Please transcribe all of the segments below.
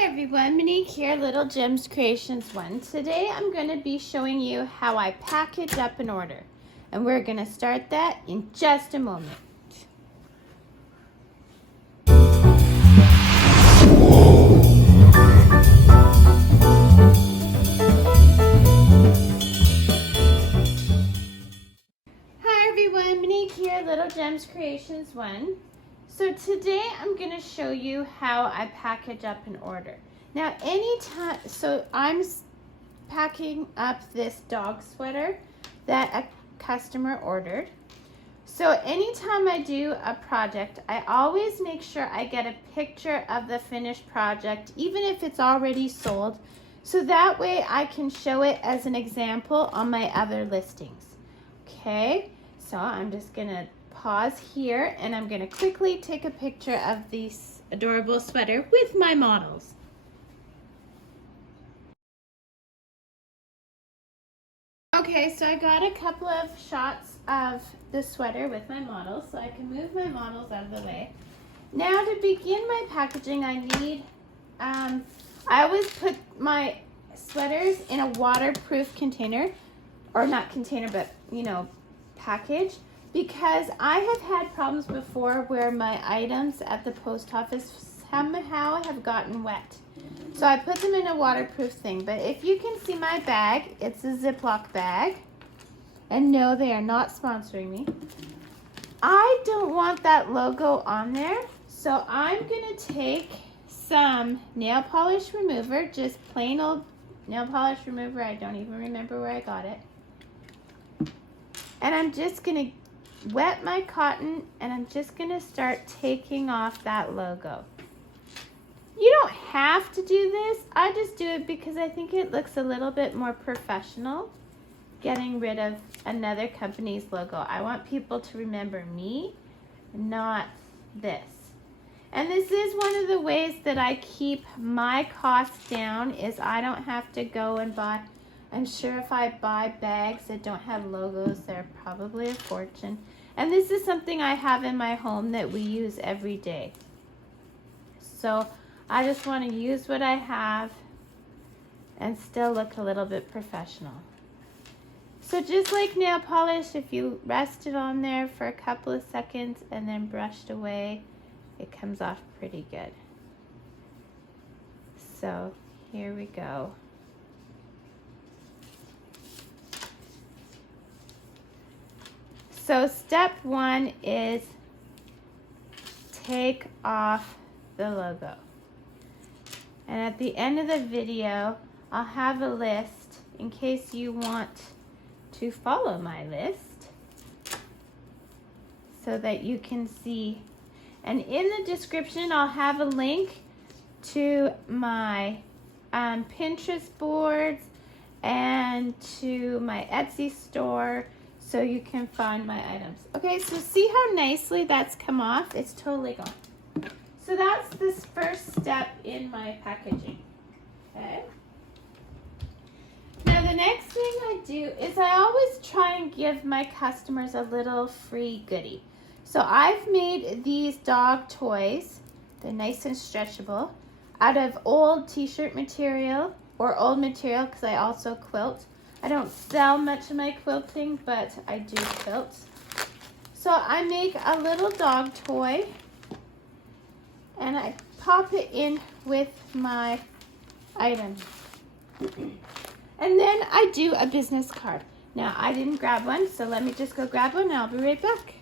Hi everyone, Monique here, Little Gems Creations 1. Today I'm going to be showing you how I package up an order. And we're going to start that in just a moment. Hi everyone, Monique here, Little Gems Creations 1. So today I'm going to show you how I package up an order. Now anytime, so I'm packing up this dog sweater that a customer ordered. So anytime I do a project, I always make sure I get a picture of the finished project, even if it's already sold, so that way I can show it as an example on my other listings. Okay, so I'm just gonna pause here and I'm gonna quickly take a picture of this adorable sweater with my models. Okay, so I got a couple of shots of the sweater with my models, so I can move my models out of the way. Now to begin my packaging, I need, I always put my sweaters in a waterproof container, or not container, but package, because I have had problems before where my items at the post office somehow have gotten wet. So I put them in a waterproof thing, but if you can see my bag, it's a Ziploc bag. And no, they are not sponsoring me. I don't want that logo on there, so I'm gonna take some nail polish remover, just plain old nail polish remover. I don't even remember where I got it. And I'm just gonna wet my cotton and I'm just gonna start taking off that logo. You don't have to do this. I just do it because I think it looks a little bit more professional, getting rid of another company's logo. I want people to remember me, not this. And this is one of the ways that I keep my costs down, is I don't have to go and buy. I'm sure if I buy bags that don't have logos, they're probably a fortune. And this is something I have in my home that we use every day. So I just want to use what I have and still look a little bit professional. So just like nail polish, if you rest it on there for a couple of seconds and then brushed away, it comes off pretty good. So here we go. So step one is take off the logo. And at the end of the video, I'll have a list in case you want to follow my list so that you can see. And in the description, I'll have a link to my Pinterest boards and to my Etsy store so you can find my items. Okay, so see how nicely that's come off? It's totally gone. So that's this first step in my packaging, okay? Now the next thing I do is I always try and give my customers a little free goodie. So I've made these dog toys, they're nice and stretchable, out of old t-shirt material or old material because I also quilt. I don't sell much of my quilting, but I do quilt. So I make a little dog toy and I pop it in with my items. And then I do a business card. Now I didn't grab one, so let me just go grab one and I'll be right back.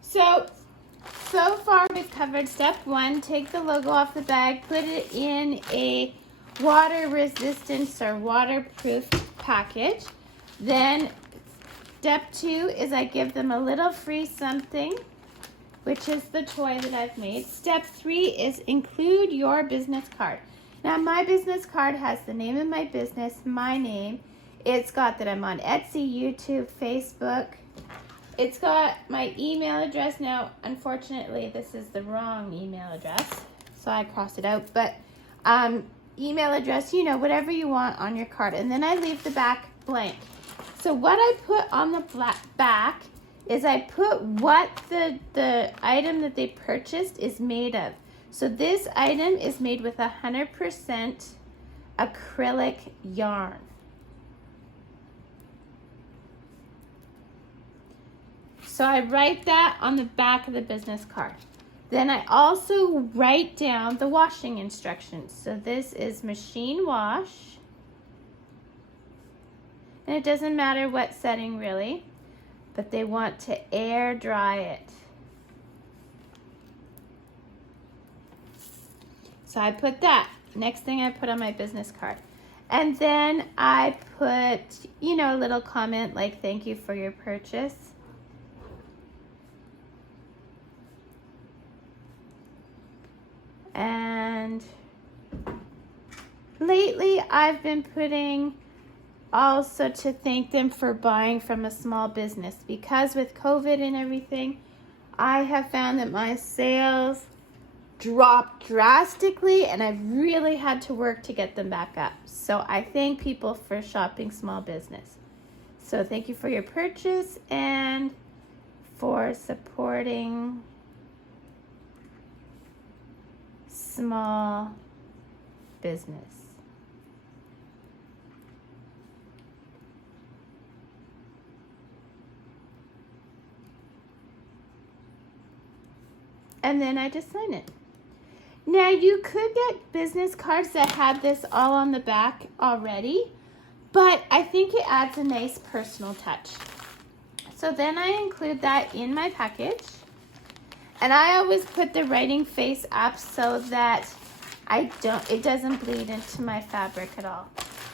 So far we've covered step one, take the logo off the bag, put it in a water resistance or waterproof package. Then step two is I give them a little free something, which is the toy that I've made. Step three is include your business card. Now my business card has the name of my business, my name. It's got that I'm on Etsy, YouTube, Facebook. It's got my email address. Now, unfortunately, this is the wrong email address, so I crossed it out. But email address, whatever you want on your card. And then I leave the back blank. So what I put on the back is I put what the item that they purchased is made of. So this item is made with 100% acrylic yarn. So I write that on the back of the business card. Then I also write down the washing instructions. So this is machine wash. And it doesn't matter what setting really, but they want to air dry it. So I put that. Next thing I put on my business card. And then I put, you know, a little comment like, thank you for your purchase. And lately I've been putting also to thank them for buying from a small business, because with COVID and everything, I have found that my sales dropped drastically and I've really had to work to get them back up. So I thank people for shopping small business. So thank you for your purchase and for supporting small business. And then I just sign it. Now you could get business cards that had this all on the back already, but I think it adds a nice personal touch. So then I include that in my package. And I always put the writing face up so that it doesn't bleed into my fabric at all.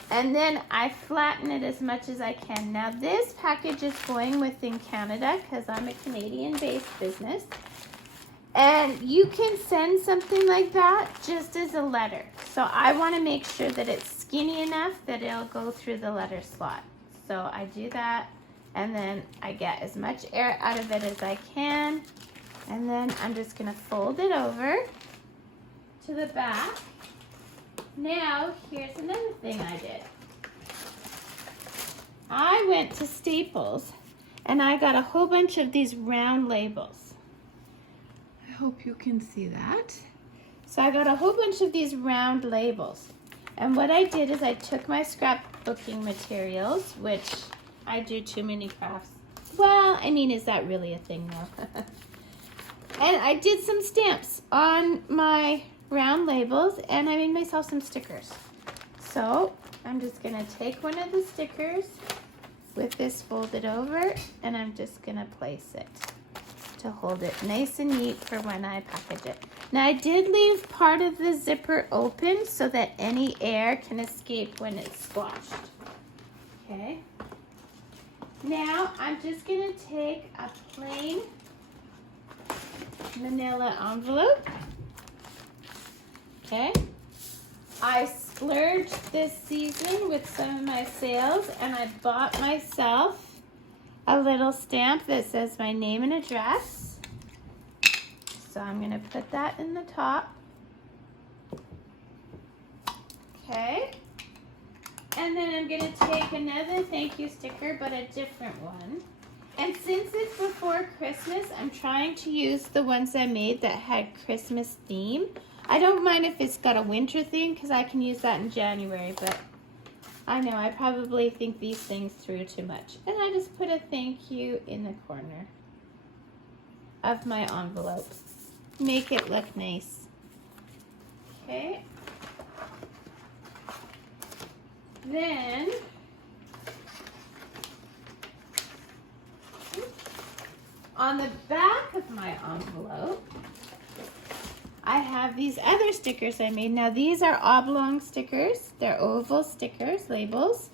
And then I flatten it as much as I can. Now this package is going within Canada because I'm a Canadian-based business. And you can send something like that just as a letter. So I want to make sure that it's skinny enough that it'll go through the letter slot. So I do that, and then I get as much air out of it as I can. And then I'm just going to fold it over to the back. Now, here's another thing I did. I went to Staples, and I got a whole bunch of these round labels. I hope you can see that. So I got a whole bunch of these round labels. And what I did is I took my scrapbooking materials, which I do too many crafts. Well, I mean, is that really a thing though? And I did some stamps on my round labels, and I made myself some stickers. So I'm just gonna take one of the stickers with this folded over, and I'm just gonna place it to hold it nice and neat for when I package it. Now I did leave part of the zipper open so that any air can escape when it's squashed. Okay. Now I'm just gonna take a plain manila envelope. Okay. I splurged this season with some of my sales, and I bought myself a little stamp that says my name and address. So I'm going to put that in the top. Okay. And then I'm going to take another thank you sticker, but a different one. And since it's before Christmas, I'm trying to use the ones I made that had Christmas theme. I don't mind if it's got a winter theme because I can use that in January, but I know I probably think these things through too much. And I just put a thank you in the corner of my envelope. Make it look nice. Okay. Then on the back of my envelope, I have these other stickers I made. Now these are oblong stickers. They're oval stickers, labels.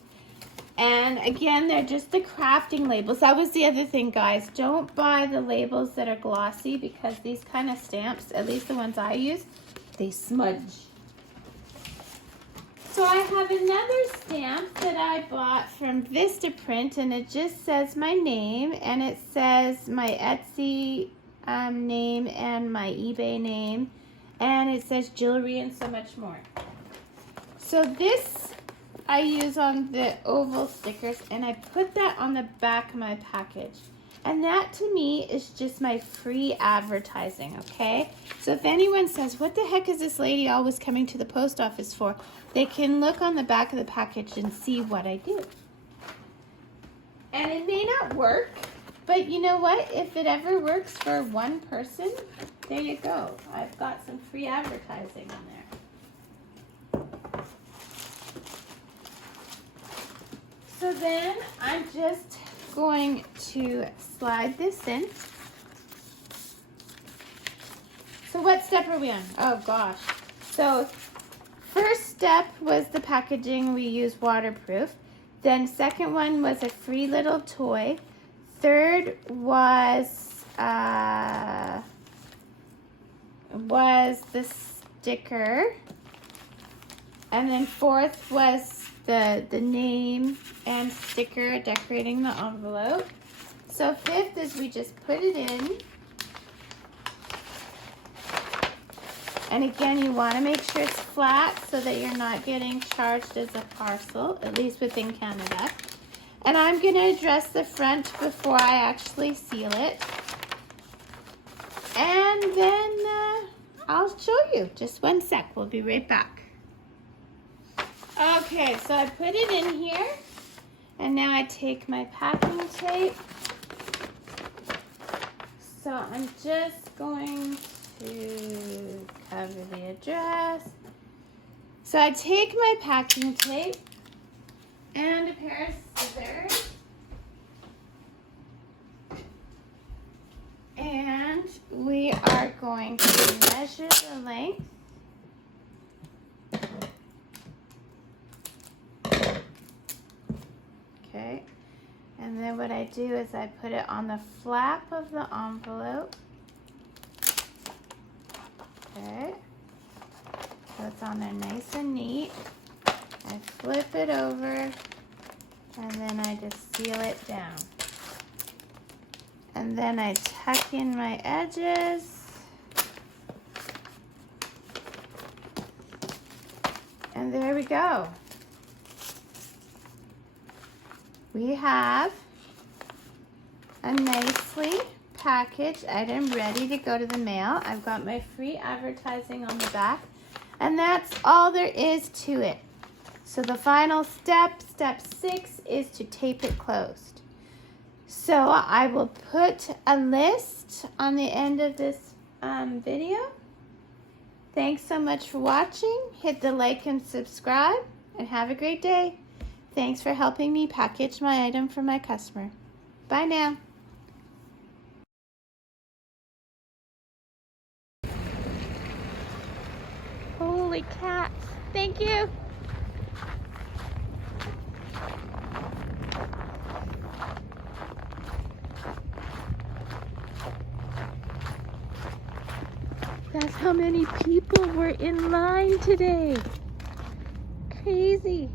And again, they're just the crafting labels. That was the other thing, guys. Don't buy the labels that are glossy because these kind of stamps, at least the ones I use, they smudge. So I have another stamp that I bought from Vistaprint, and it just says my name, and it says my Etsy name and my eBay name, and it says jewelry and so much more. So this I use on the oval stickers, and I put that on the back of my package. And that to me is just my free advertising, okay? So if anyone says, what the heck is this lady always coming to the post office for? They can look on the back of the package and see what I do. And it may not work, but you know what? If it ever works for one person, there you go. I've got some free advertising in there. So then I'm just going to slide this in. So what step are we on? Oh gosh. So first step was the packaging. We used waterproof. Then second one was a free little toy. Third was the sticker. And then fourth was the name and sticker decorating the envelope. So fifth is we just put it in. And again, you want to make sure it's flat so that you're not getting charged as a parcel, at least within Canada. And I'm going to address the front before I actually seal it. And then I'll show you. Just one sec. We'll be right back. Okay, so I put it in here. And now I take my packing tape. So I'm just going to cover the address. So I take my packing tape and a pair of scissors. And we are going to measure the length. Okay. And then what I do is I put it on the flap of the envelope. Okay. So it's on there nice and neat. I flip it over and then I just seal it down. And then I tuck in my edges. And there we go. We have a nicely packaged item ready to go to the mail. I've got my free advertising on the back, and that's all there is to it. So the final step, step 6, is to tape it closed. So I will put a list on the end of this video. Thanks so much for watching. Hit the like and subscribe, and have a great day. Thanks for helping me package my item for my customer. Bye now. Holy cats. Thank you. That's how many people were in line today. Crazy.